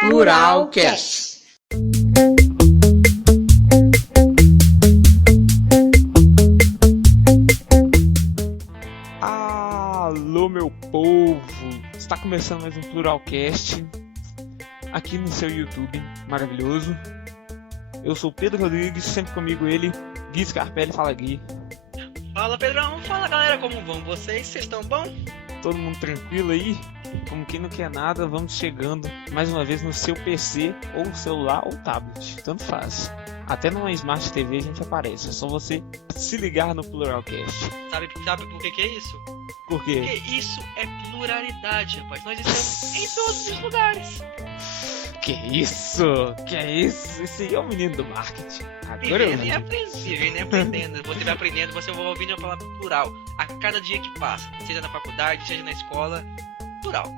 Pluralcast. Alô, meu povo! Está começando mais um Pluralcast aqui no seu YouTube maravilhoso. Eu sou o Pedro Rodrigues, sempre comigo ele, Gui Scarpelli. Fala, Gui. Fala, Pedrão. Fala, galera, como vão vocês? Vocês estão bom? Todo mundo tranquilo aí? Como quem não quer nada, vamos chegando mais uma vez no seu PC, ou celular, ou tablet, tanto faz. Até numa Smart TV a gente aparece, é só você se ligar no Pluralcast. Sabe por que é isso? Por quê? Porque isso é pluralidade, rapaz. Nós estamos em todos os lugares. Que isso? Esse aí é o menino do marketing. Agora eu vi. Vivendo e aprendendo. Você vai aprendendo, você vai ouvindo a palavra plural a cada dia que passa. Seja na faculdade, seja na escola. Plural.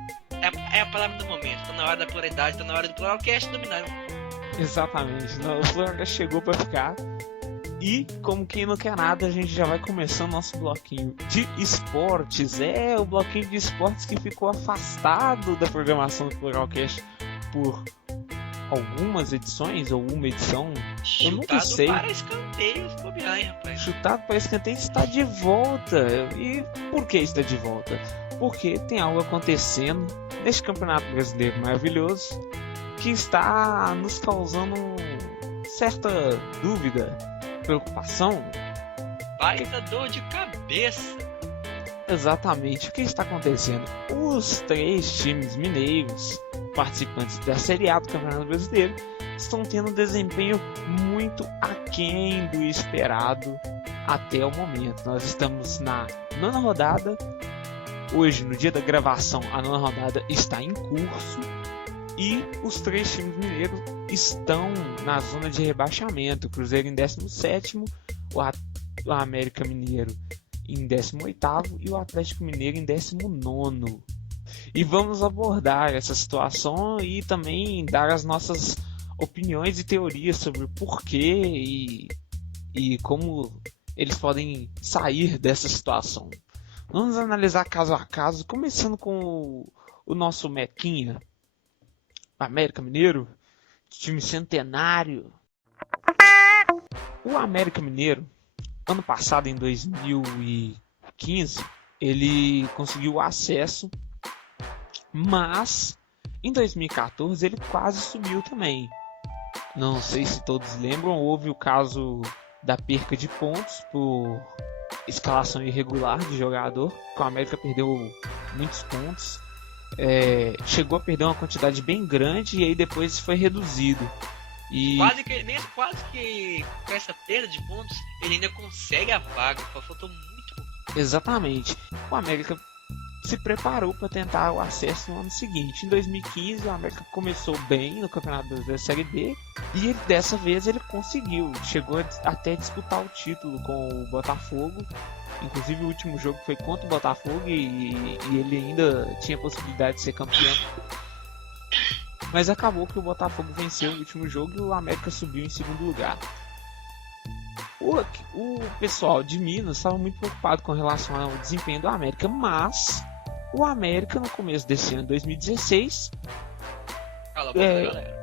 É a palavra do momento. Tá na hora da pluralidade, tá na hora do Pluralcast dominar. Exatamente. O Pluralcast chegou pra ficar. E, como quem não quer nada, a gente já vai começando nosso bloquinho de esportes. É o bloquinho de esportes que ficou afastado da programação do Pluralcast por algumas edições, ou uma edição. Eu nunca sei. Chutado para escanteio, bobear, rapaz. Chutado para escanteio está de volta. E por que está de volta? Porque tem algo acontecendo neste campeonato brasileiro maravilhoso que está nos causando certa dúvida, preocupação. Baita dor de cabeça. Exatamente. O que está acontecendo? Os 3 times mineiros, participantes da Série A do Campeonato Brasileiro, estão tendo um desempenho muito aquém do esperado até o momento. Nós estamos na 9ª rodada. Hoje, no dia da gravação, a 9ª rodada está em curso. E os 3 times mineiros estão na zona de rebaixamento. O Cruzeiro em 17º, o América Mineiro em 18º e o Atlético Mineiro em 19º. E vamos abordar essa situação e também dar as nossas opiniões e teorias sobre o porquê e como eles podem sair dessa situação. Vamos analisar caso a caso, começando com o nosso Mequinha, América Mineiro, time centenário. O América Mineiro, ano passado, em 2015, ele conseguiu acesso, mas em 2014 ele quase subiu também. Não sei se todos lembram, houve o caso da perca de pontos por escalação irregular de jogador, que o América perdeu muitos pontos. Chegou a perder uma quantidade bem grande e aí depois foi reduzido. E quase que com essa perda de pontos ele ainda consegue a vaga. Faltou muito pouco. Exatamente. O América se preparou para tentar o acesso no ano seguinte. Em 2015 o América começou bem no Campeonato Brasileiro Série B e dessa vez ele conseguiu. Chegou até disputar o título com o Botafogo. Inclusive o último jogo foi contra o Botafogo e ele ainda tinha possibilidade de ser campeão. Mas acabou que o Botafogo venceu o último jogo e o América subiu em 2º lugar. O pessoal de Minas estava muito preocupado com relação ao desempenho do América, mas o América no começo desse ano, 2016, Cala a boca da galera.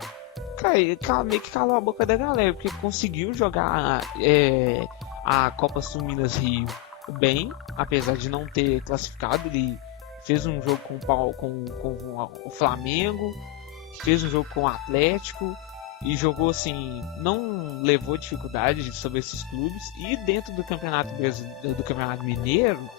Meio que calou a boca da galera, porque conseguiu jogar a Copa Sul Minas Rio bem, apesar de não ter classificado. Ele fez um jogo com o Flamengo, fez um jogo com o Atlético e jogou assim, não levou dificuldade sobre esses clubes. E dentro do Campeonato Mineiro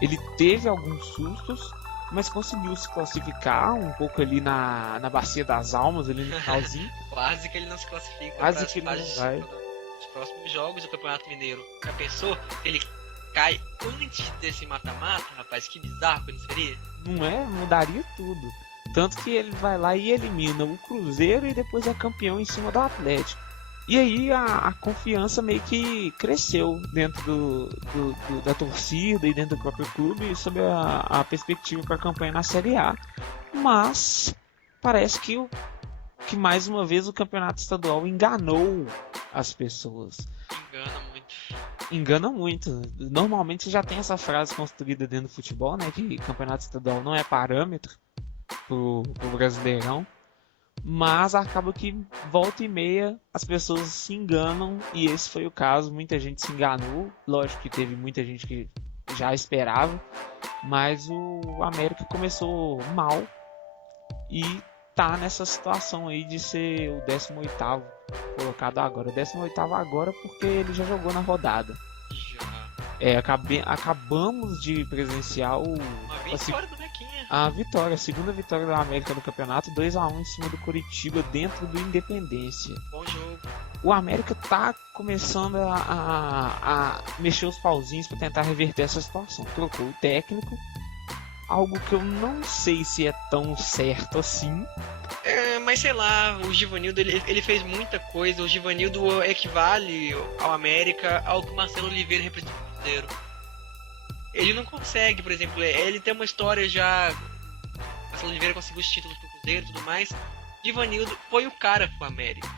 ele teve alguns sustos, mas conseguiu se classificar um pouco ali na Bacia das Almas, ali no finalzinho. Quase que ele não se classifica. Quase que ele não vai. Os próximos jogos do Campeonato Mineiro. Já pensou? Ele cai antes desse mata-mata, rapaz, que bizarro que ele seria. Não é? Mudaria tudo. Tanto que ele vai lá e elimina o Cruzeiro e depois é campeão em cima do Atlético. E aí a confiança meio que cresceu dentro da torcida e dentro do próprio clube sobre a perspectiva para a campanha na Série A. Mas parece que mais uma vez o campeonato estadual enganou as pessoas. Engana muito. Normalmente já tem essa frase construída dentro do futebol, né? Que campeonato estadual não é parâmetro pro Brasileirão. Mas acaba que volta e meia as pessoas se enganam, e esse foi o caso. Muita gente se enganou. Lógico que teve muita gente que já esperava, mas o América começou mal e tá nessa situação aí de ser o 18º colocado agora. O 18º agora porque ele já jogou na rodada. Já. Acabamos de presenciar Uma vitória do Mequinha. a vitória, a segunda vitória da América no campeonato, 2-1 em cima do Coritiba dentro do Independência. Bom jogo. O América tá começando a mexer os pauzinhos para tentar reverter essa situação. Trocou o técnico, algo que eu não sei se é tão certo assim. Mas sei lá, o Givanildo ele fez muita coisa. O Givanildo equivale ao América ao que o Marcelo Oliveira representa no Cruzeiro. Ele não consegue, por exemplo, ele tem uma história já. Marcelo Oliveira conseguiu os títulos pro Cruzeiro e tudo mais. Givanildo foi o cara pro América.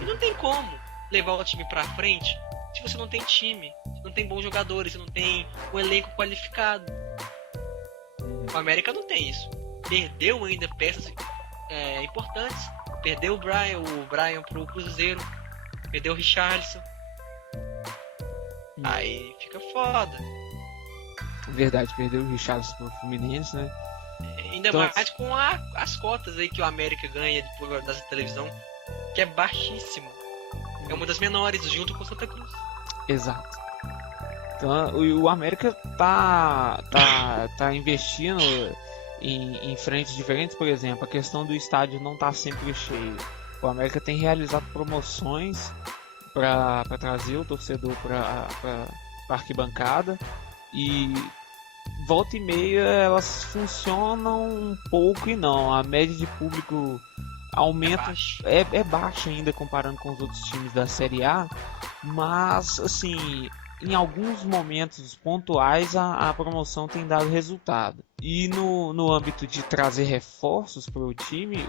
E não tem como levar o time pra frente se você não tem time, se não tem bons jogadores, se não tem um elenco qualificado. O América não tem isso. Perdeu ainda peças importantes. Perdeu o Brian pro Cruzeiro. Perdeu o Richarlison. Aí fica foda. Verdade, perdeu o Richarlison pro Fluminense, né? Ainda Então, mais com as cotas aí que o América ganha da televisão, que é baixíssima. É uma das menores, junto com o Santa Cruz. Exato. Então, o América tá investindo em frentes diferentes. Por exemplo, a questão do estádio não tá sempre cheio. O América tem realizado promoções para trazer o torcedor para arquibancada, e volta e meia elas funcionam um pouco e não. A média de público aumenta, é baixa ainda comparando com os outros times da Série A, mas assim, em alguns momentos pontuais a promoção tem dado resultado. E no âmbito de trazer reforços para o time,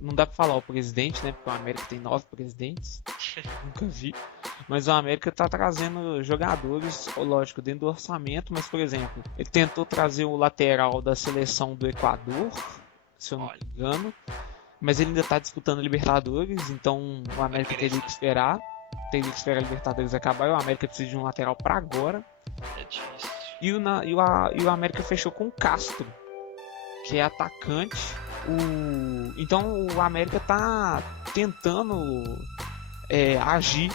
não dá para falar o presidente, né? Porque o América tem 9 presidentes, nunca vi. Mas o América está trazendo jogadores, lógico, dentro do orçamento. Mas, por exemplo, ele tentou trazer o lateral da seleção do Equador, se eu não me engano, mas ele ainda está disputando Libertadores, então o América teria que esperar a Libertadores acabar, e o América precisa de um lateral para agora. É difícil. E o América fechou com o Castro, que é atacante. Então o América tá tentando agir,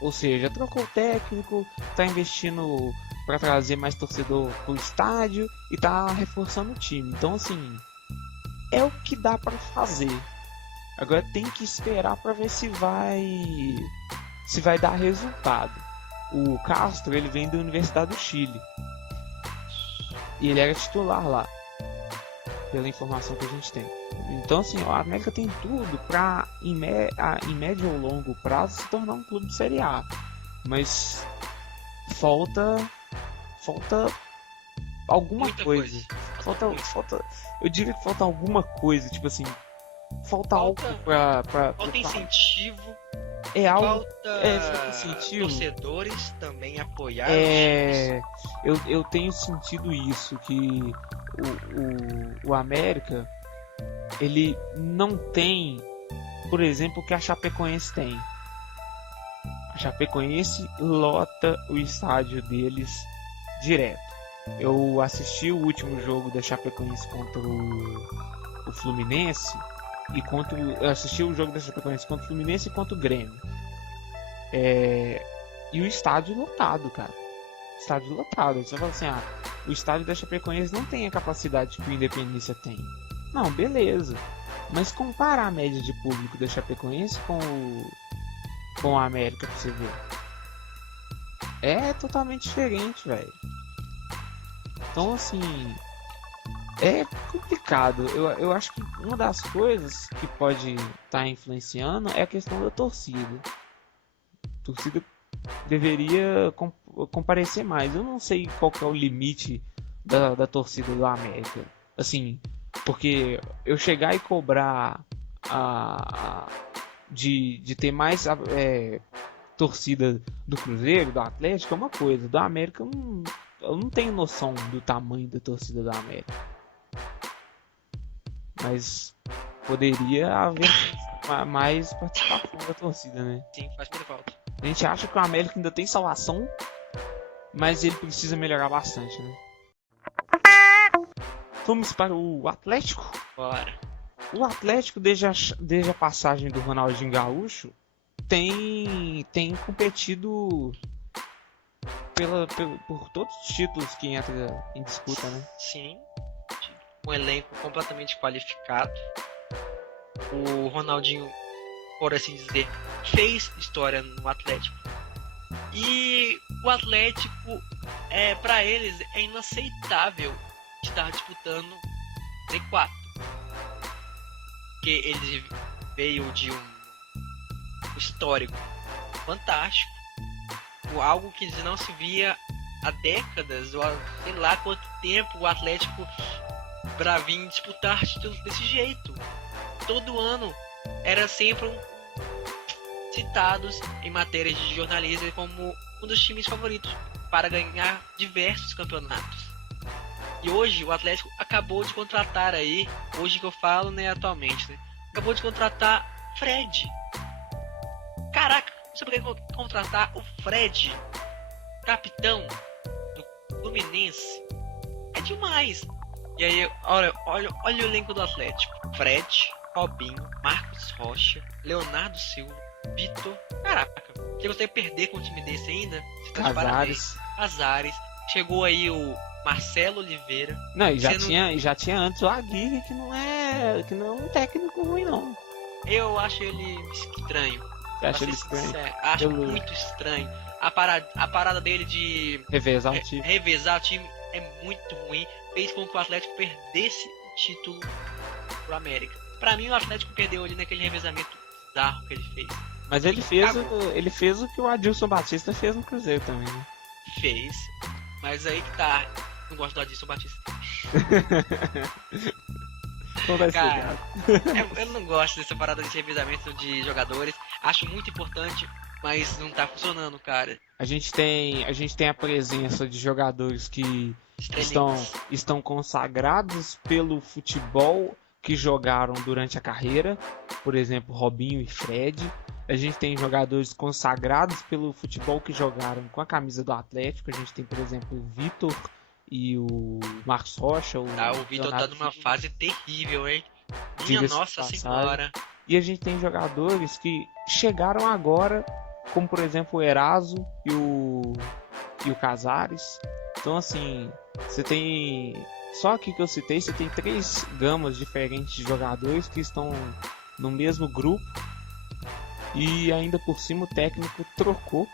ou seja, trocou o técnico, tá investindo para trazer mais torcedor pro estádio e tá reforçando o time. Então assim, é o que dá para fazer. Agora tem que esperar para ver se vai dar resultado. O Castro, ele vem da Universidade do Chile e ele era titular lá, pela informação que a gente tem. Então assim, a América tem tudo para em médio ou longo prazo se tornar um clube de Série A, mas falta alguma Muita coisa. Falta, eu diria que falta alguma coisa, tipo assim, falta algo para falta incentivo. Algo, falta incentivo. Torcedores também apoiar eu tenho sentido isso, que o América, ele não tem, por exemplo, o que a Chapecoense tem. A Chapecoense lota o estádio deles direto. Eu assisti o último jogo da Chapecoense contra o Fluminense, eu assisti o jogo da Chapecoense contra o Fluminense e contra o Grêmio. E o estádio lotado, cara. Estádio lotado. Você fala assim, o estádio da Chapecoense não tem a capacidade que o Independência tem. Não, beleza. Mas comparar a média de público da Chapecoense com a América, pra você ver, é totalmente diferente, velho. Então, assim, é complicado. Eu acho que uma das coisas que pode estar influenciando é a questão da torcida. A torcida deveria comparecer mais. Eu não sei qual que é o limite da torcida do América. Assim, porque eu chegar e cobrar de ter mais torcida do Cruzeiro, do Atlético, é uma coisa. Do América eu não tenho noção do tamanho da torcida da América. Mas poderia haver mais participação da torcida, né? Sim, faz muita falta. A gente acha que o América ainda tem salvação, mas ele precisa melhorar bastante, né? Vamos para o Atlético. Bora. O Atlético, desde a passagem do Ronaldinho Gaúcho, tem competido por todos os títulos que entra em disputa, né? Sim. Um elenco completamente qualificado. O Ronaldinho, por assim dizer, fez história no Atlético. E o Atlético, para eles, é inaceitável estar disputando Z4. Porque ele veio de um histórico fantástico, algo que não se via há décadas, ou há sei lá quanto tempo o Atlético para vir disputar títulos desse jeito. Todo ano era sempre citados em matérias de jornalismo como um dos times favoritos para ganhar diversos campeonatos. E hoje o Atlético acabou de contratar aí, hoje que eu falo, né, atualmente, né? Acabou de contratar Fred. Caraca, você poderia contratar o Fred, capitão do Fluminense? É demais. E aí, olha o elenco do Atlético. Fred, Robinho, Marcos Rocha, Leonardo Silva, Vitor. Caraca, você gostaria de perder com um time desse ainda? Você tá de parabéns. Casares. Chegou aí o Marcelo Oliveira. Não, e já tinha antes o Aguirre, que não é um técnico ruim, não. Eu acho ele estranho. Você acha ele estranho? Acho muito estranho. A parada dele de revezar o time é muito ruim. Fez com que o Atlético perdesse o título pro América. Pra mim, o Atlético perdeu ali naquele revezamento bizarro que ele fez. Mas ele fez o que o Adilson Batista fez no Cruzeiro também, né? Fez. Mas aí que tá. Não gosto do Adilson Batista. Cara, eu não gosto dessa parada de revezamento de jogadores. Acho muito importante, mas não tá funcionando, cara. A gente tem a presença de jogadores que estão consagrados pelo futebol que jogaram durante a carreira. Por exemplo, Robinho e Fred. A gente tem jogadores consagrados pelo futebol que jogaram com a camisa do Atlético. A gente tem, por exemplo, o Vitor e o Marcos Rocha. O Vitor tá numa fase terrível, hein? Minha nossa senhora. E a gente tem jogadores que chegaram agora, como por exemplo o Eraso e o Casares. Então assim, você tem... Só aqui que eu citei, você tem 3 gamas diferentes de jogadores que estão no mesmo grupo. E ainda por cima o técnico trocou.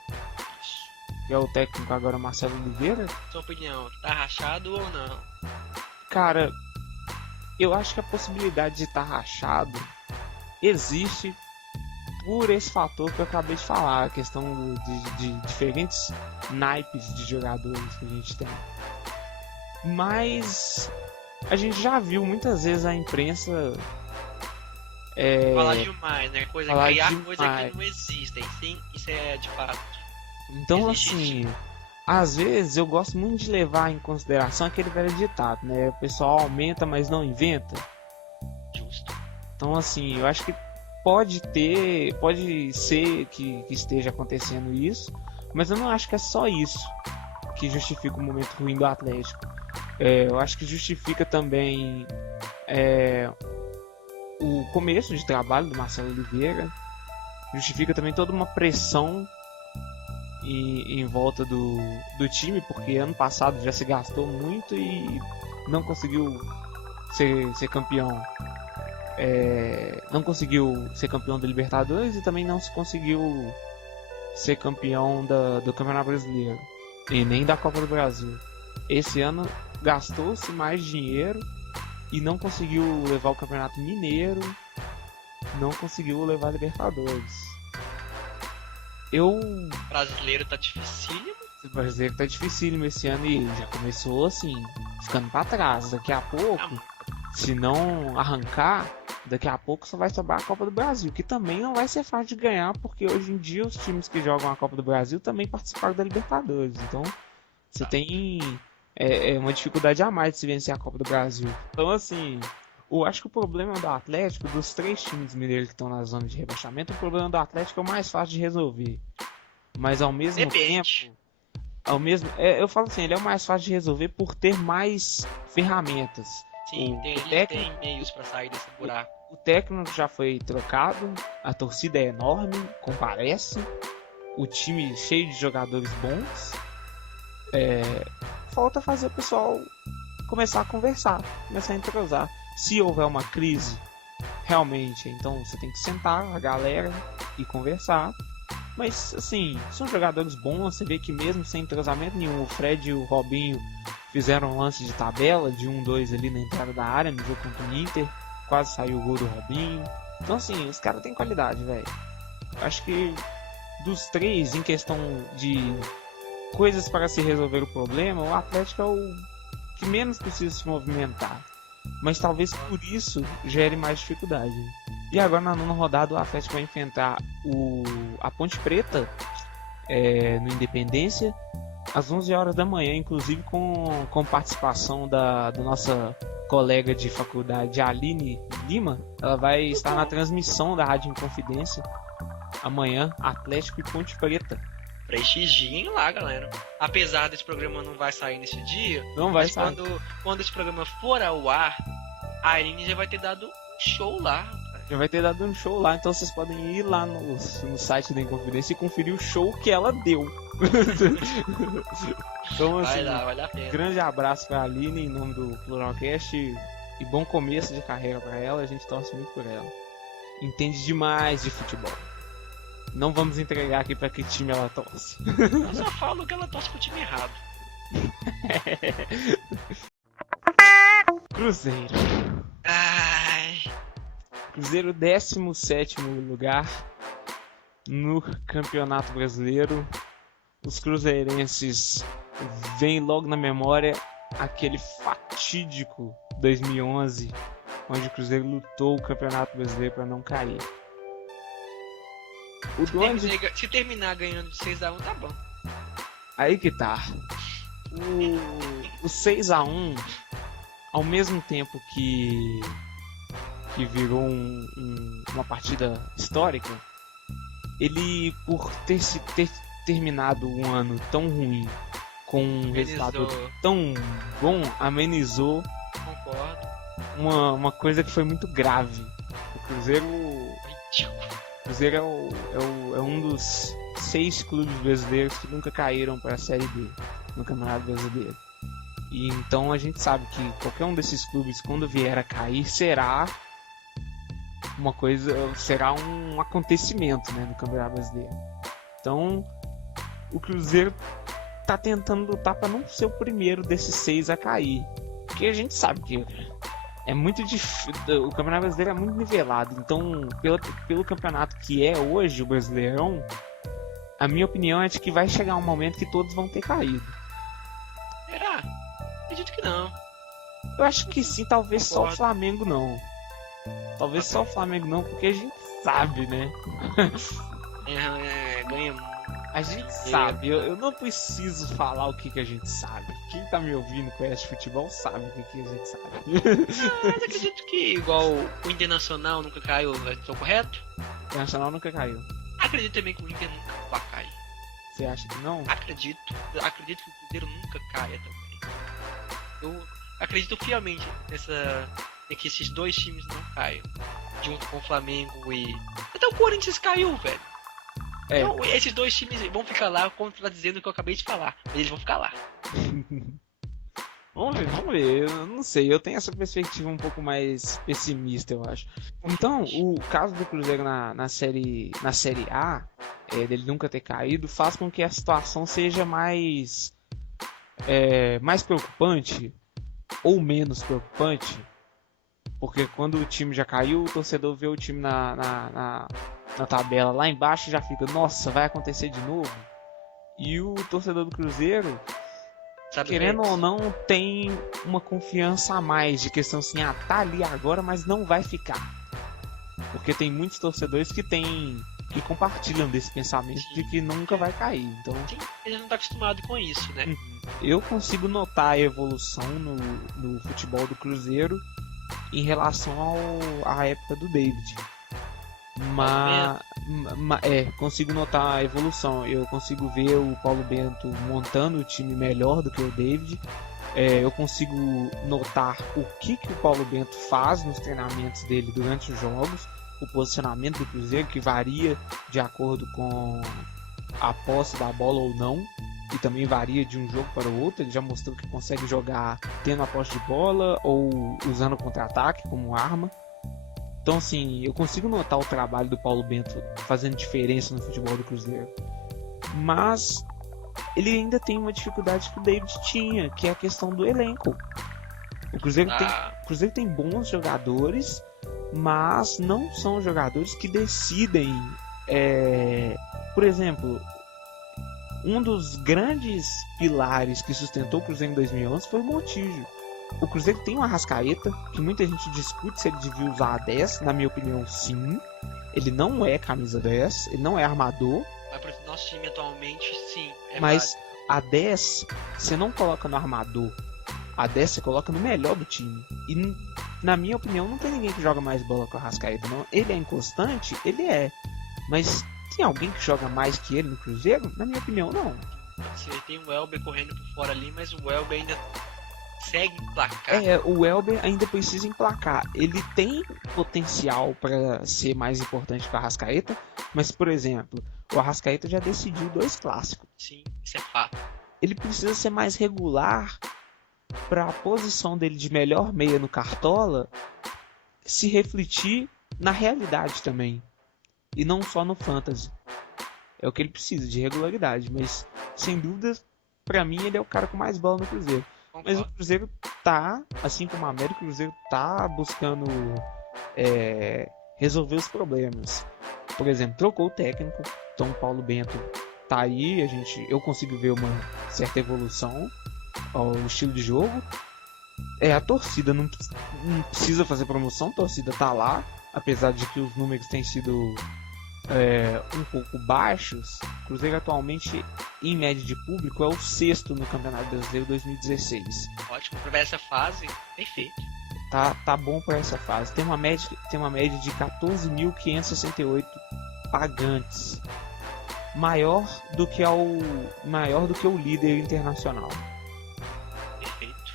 Que é o técnico agora, Marcelo Oliveira. Sua opinião, tá rachado ou não? Cara, eu acho que a possibilidade de estar rachado existe por esse fator que eu acabei de falar. A questão de diferentes naipes de jogadores que a gente tem. Mas a gente já viu muitas vezes a imprensa falar demais, né? Criar coisa que não existem. Sim, isso é de fato. Então assim, às vezes eu gosto muito de levar em consideração aquele velho ditado, né? O pessoal aumenta, mas não inventa. Justo. Então assim, eu acho que pode ser que esteja acontecendo isso, mas eu não acho que é só isso que justifica o momento ruim do Atlético. Eu acho que justifica também o começo de trabalho do Marcelo Oliveira, justifica também toda uma pressão em volta do time, porque ano passado já se gastou muito e não conseguiu ser campeão. Não conseguiu ser campeão da Libertadores e também não se conseguiu ser campeão do Campeonato Brasileiro e nem da Copa do Brasil. Esse ano gastou-se mais dinheiro e não conseguiu levar o Campeonato Mineiro, não conseguiu levar a Libertadores. O brasileiro tá dificílimo. O brasileiro tá dificílimo esse ano e já começou assim, ficando pra trás. Daqui a pouco, se não arrancar, daqui a pouco só vai sobrar a Copa do Brasil, que também não vai ser fácil de ganhar, porque hoje em dia os times que jogam a Copa do Brasil também participaram da Libertadores. Então você tem uma dificuldade a mais de se vencer a Copa do Brasil. Então assim, Eu acho que o problema do Atlético, dos 3 times mineiros que estão na zona de rebaixamento, o problema do Atlético é o mais fácil de resolver. Mas ao mesmo Depende. tempo, eu falo assim, ele é o mais fácil de resolver por ter mais ferramentas. Sim, O ele técnico- tem meios pra sair desse buraco. O técnico já foi trocado, a torcida é enorme, comparece, o time cheio de jogadores bons. Falta fazer o pessoal começar a conversar, começar a entrosar. Se houver uma crise, realmente, então você tem que sentar a galera e conversar. Mas assim, são jogadores bons, você vê que mesmo sem entrosamento nenhum, o Fred e o Robinho fizeram um lance de tabela de 1-2 ali na entrada da área no jogo contra o Inter, quase saiu o gol do Robinho. Então assim, os caras têm qualidade, velho. Acho que dos 3, em questão de coisas para se resolver o problema, o Atlético é o que menos precisa se movimentar. Mas talvez por isso gere mais dificuldade. E agora na 9ª rodada o Atlético vai enfrentar a Ponte Preta no Independência às 11 horas da manhã, inclusive com participação da nossa colega de faculdade Aline Lima. Ela vai estar na transmissão da Rádio Inconfidência amanhã, Atlético e Ponte Preta. Prestigiem lá, galera. Apesar desse programa não vai sair nesse dia, Não vai mas sair. quando esse programa for ao ar, a Aline já vai ter dado um show lá. Já vai ter dado um show lá, então vocês podem ir lá no site da Inconfidência e conferir o show que ela deu. Então, assim, Vale a pena. grande abraço pra Aline em nome do Pluralcast e bom começo de carreira pra ela, a gente torce muito por ela. Entende demais de futebol. Não vamos entregar aqui pra que time ela torce. Eu só falo que ela torce pro time errado. Cruzeiro. Ai, Cruzeiro 17º lugar no Campeonato Brasileiro. Os cruzeirenses vêm logo na memória aquele fatídico 2011, onde o Cruzeiro lutou o Campeonato Brasileiro para não cair. O dono de... se terminar ganhando de 6-1, tá bom. Aí que tá. O 6-1, ao mesmo tempo que virou uma partida histórica, ele, por ter terminado um ano tão ruim, com um resultado tão bom, amenizou Concordo. uma coisa que foi muito grave. O Cruzeiro é um dos 6 clubes brasileiros que nunca caíram para a Série B no Campeonato Brasileiro. E então a gente sabe que qualquer um desses clubes, quando vier a cair, será um acontecimento, né, no Campeonato Brasileiro. Então o Cruzeiro tá tentando lutar para não ser o primeiro desses 6 a cair, porque a gente sabe que é muito difícil. O Campeonato Brasileiro é muito nivelado. Então, pelo campeonato que é hoje, o Brasileirão, a minha opinião é de que vai chegar um momento que todos vão ter caído. Será? Acredito que não. Eu acho que sim, talvez só o Concordo. Flamengo não. Talvez só o Flamengo não, porque a gente sabe, né? Ganha muito. A gente sabe, eu não preciso falar o que a gente sabe. Quem tá me ouvindo, conhece futebol, sabe o que a gente sabe. Mas acredito que igual o Internacional nunca caiu, estou correto? O Internacional nunca caiu. Acredito também que o Inter nunca vai cair. Você acha que não? Acredito que o Cruzeiro nunca caia também. Eu acredito fielmente que esses 2 times não caiam. Junto com o Flamengo e... Até o Corinthians caiu, velho. É. Então, esses 2 times vão ficar lá contradizendo o que eu acabei de falar. Eles vão ficar lá. Vamos ver. Eu não sei, eu tenho essa perspectiva um pouco mais pessimista, eu acho. Então, o caso do Cruzeiro na série A, dele nunca ter caído, faz com que a situação seja mais preocupante ou menos preocupante, porque quando o time já caiu, o torcedor vê o time na tabela lá embaixo e já fica, nossa, vai acontecer de novo. E o torcedor do Cruzeiro, Sabe, querendo velho? ou não, tem uma confiança a mais de questão assim, tá ali agora, mas não vai ficar. Porque tem muitos torcedores que compartilham desse pensamento de que nunca vai cair. Então, Sim, ele não tá acostumado com isso, né? eu consigo notar a evolução no futebol do Cruzeiro em relação à época do David. Consigo notar a evolução. Eu consigo ver o Paulo Bento montando o time melhor do que o David. Eu consigo notar o que o Paulo Bento faz nos treinamentos dele durante os jogos, o posicionamento do Cruzeiro, que varia de acordo com a posse da bola ou não, e também varia de um jogo para o outro. Ele já mostrou que consegue jogar tendo a posse de bola ou usando o contra-ataque como arma. Então, assim, eu consigo notar o trabalho do Paulo Bento fazendo diferença no futebol do Cruzeiro. Mas ele ainda tem uma dificuldade que o David tinha, que é a questão do elenco. O Cruzeiro tem bons jogadores, mas não são jogadores que decidem. Por exemplo, um dos grandes pilares que sustentou o Cruzeiro em 2011 foi o Montijo. O Cruzeiro tem um Arrascaeta, que muita gente discute se ele devia usar a 10. Na minha opinião, sim. Ele não é camisa 10, ele não é armador. Mas para o nosso time atualmente, sim. Mas a 10 você não coloca no armador. A 10 você coloca no melhor do time. E na minha opinião, não tem ninguém que joga mais bola que o Arrascaeta, não. Ele é inconstante? Ele é. Mas tem alguém que joga mais que ele no Cruzeiro? Na minha opinião, não. Você tem o Welber correndo por fora ali, mas o Welber ainda segue emplacar. O Welber ainda precisa emplacar. Ele tem potencial para ser mais importante que o Arrascaeta, mas, por exemplo, o Arrascaeta já decidiu 2 clássicos. Sim, isso é fato. Ele precisa ser mais regular para a posição dele de melhor meia no Cartola se refletir na realidade também, e não só no Fantasy. É o que ele precisa, de regularidade, mas sem dúvida, para mim, ele é o cara com mais bola no Cruzeiro. Mas o Cruzeiro tá, assim como a América, o Cruzeiro tá buscando resolver os problemas. Por exemplo, trocou o técnico, então o Paulo Bento tá aí, eu consigo ver uma certa evolução ao estilo de jogo. A torcida não precisa fazer promoção, a torcida tá lá, apesar de que os números têm sido um pouco baixos. O Cruzeiro atualmente, em média de público, é o 6º no Campeonato Brasileiro 2016. Ótimo, para essa fase, perfeito. Tá bom para essa fase. Tem uma média de 14.568 pagantes, maior do que o líder internacional. Perfeito.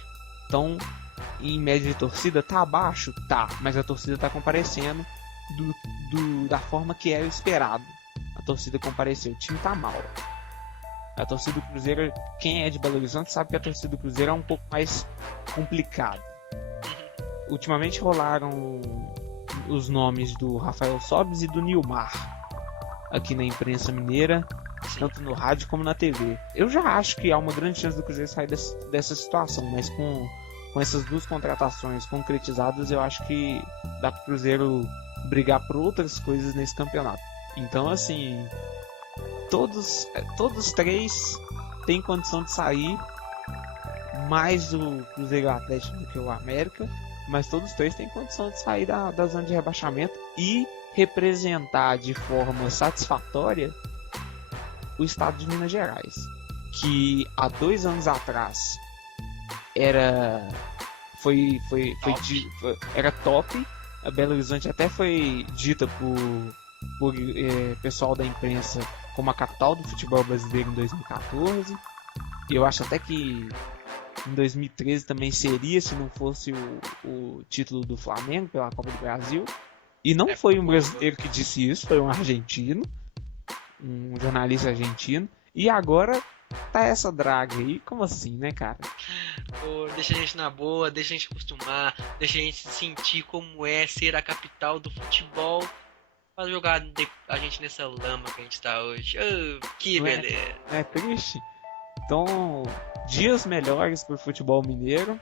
Então, em média de torcida, tá abaixo? Tá, mas a torcida tá comparecendo da forma que era esperado. A torcida compareceu, o time tá mal. A torcida do Cruzeiro, quem é de Belo Horizonte sabe que a torcida do Cruzeiro é um pouco mais complicada. Ultimamente rolaram os nomes do Rafael Sobis e do Nilmar aqui na imprensa mineira, tanto no rádio como na TV. Eu já acho que há uma grande chance do Cruzeiro sair dessa situação, mas com essas 2 contratações concretizadas, eu acho que dá pro Cruzeiro brigar por outras coisas nesse campeonato. Então, assim, todos 3 têm condição de sair, mais o Cruzeiro Atlético do que o América, mas todos 3 têm condição de sair da zona de rebaixamento e representar de forma satisfatória o estado de Minas Gerais, que há 2 anos atrás era top. A Belo Horizonte até foi dita por pessoal da imprensa como a capital do futebol brasileiro em 2014. E eu acho até que em 2013 também seria, se não fosse o título do Flamengo pela Copa do Brasil. E não foi um brasileiro que disse isso, foi um argentino, um jornalista argentino. E agora tá essa draga aí, como assim, né, cara? Pô, deixa a gente na boa, deixa a gente acostumar, deixa a gente sentir como é ser a capital do futebol, pra jogar a gente nessa lama que a gente tá hoje. Oh, que beleza! É triste? Então, dias melhores pro futebol mineiro.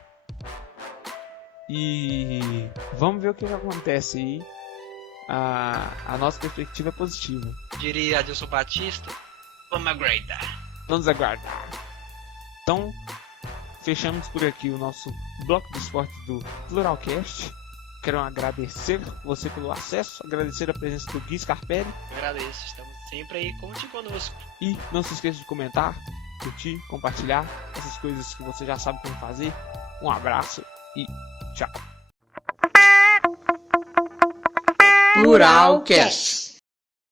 E vamos ver o que acontece aí. A nossa perspectiva é positiva. Diria Adilson Batista, vamos aguardar. Então, fechamos por aqui o nosso bloco de esporte do Pluralcast. Quero agradecer você pelo acesso, agradecer a presença do Gui Scarpelli. Agradeço, estamos sempre aí, conte conosco. E não se esqueça de comentar, curtir, compartilhar essas coisas que você já sabe como fazer. Um abraço e tchau. Pluralcast.